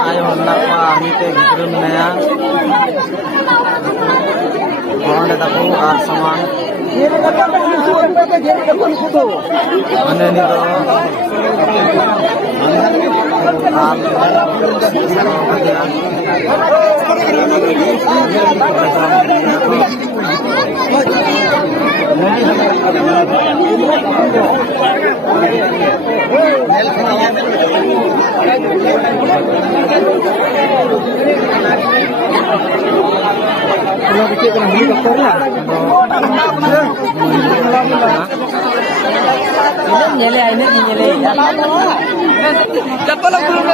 Ayo hendak kami ke Gibran ya. Mohon datang ar saman. Ane ni to. Nyele aine nyele. Dapat belum